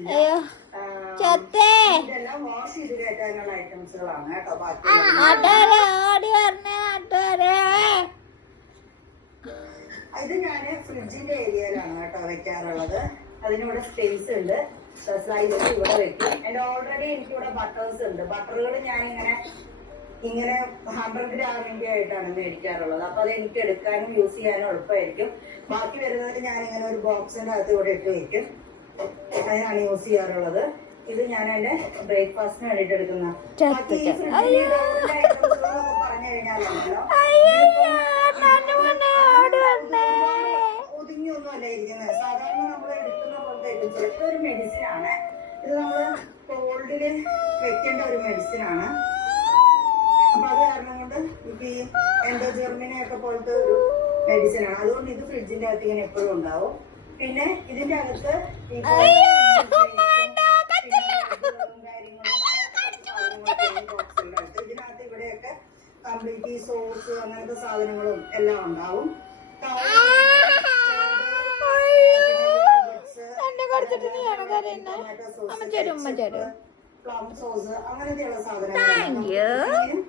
ഇല്ല. അയ്യോ ഇതെല്ലാം വാഷ് ചെയ്ത് കയറ്റാനുള്ള ഐറ്റംസുകളാണ് കേട്ടോ. ബാക്കി ഇത് ഞാൻ ഫ്രിഡ്ജിന്റെ ഏരിയയിലാണ് കേട്ടോ വെക്കാറുള്ളത്. അതിനിവിടെ സ്പേസ് ഉണ്ട്. സ്ലൈഡർ ഇവിടെ വെക്കും. എന്റെ ഓൾറെഡി എനിക്കിവിടെ ബട്ടേഴ്സ് ഉണ്ട്. ബട്ടറുകൾ ഞാൻ ഇങ്ങനെ 100 ഗ്രാമിന്റെ ആയിട്ടാണ് മേടിക്കാറുള്ളത്. അപ്പൊ അത് എനിക്ക് എടുക്കാനും യൂസ് ചെയ്യാനും എളുപ്പമായിരിക്കും. ബാക്കി വരുന്നത് ഞാൻ ഇങ്ങനെ ഒരു ബോക്സിന്റെ അകത്ത് ഇവിടെ ഇട്ട് വെക്കും. അതിനാണ് യൂസ് ചെയ്യാറുള്ളത്. ഇത് ഞാൻ എന്റെ ബ്രേക്ക്ഫാസ്റ്റിന് വേണ്ടിട്ട് എടുക്കുന്ന പറഞ്ഞു കഴിഞ്ഞാലുണ്ടല്ലോ ഒതുങ്ങിയൊന്നും അല്ല ഇരിക്കുന്നത്. സാധാരണ നമ്മൾ എടുക്കുന്ന പോലത്തെ ഐറ്റംസ്. ഇതൊരു മെഡിസിൻ ആണ്. ഇത് നമ്മള് കോൾഡില് വെക്കേണ്ട ഒരു മെഡിസിൻ ആണ്. അപ്പൊ അത് കാരണം കൊണ്ട് ഇപ്പൊ ഈ എൻഡോജെർമിനൊക്കെ പോലത്തെ ഒരു മെഡിസിൻ ആണ്. അതുകൊണ്ട് ഇത് ഫ്രിഡ്ജിന്റെ അകത്ത് ഇങ്ങനെ എപ്പോഴും ഉണ്ടാവും. പിന്നെ ഇതിന്റെ അകത്ത് ഇതിനകത്ത് ഇവിടെയൊക്കെ കംപ്ലീറ്റ് സോസ് അങ്ങനത്തെ സാധനങ്ങളും എല്ലാം ഉണ്ടാവും. ടൊമാറ്റോ സോസ്, പ്ലം സോസ് അങ്ങനത്തെയുള്ള സാധനങ്ങൾ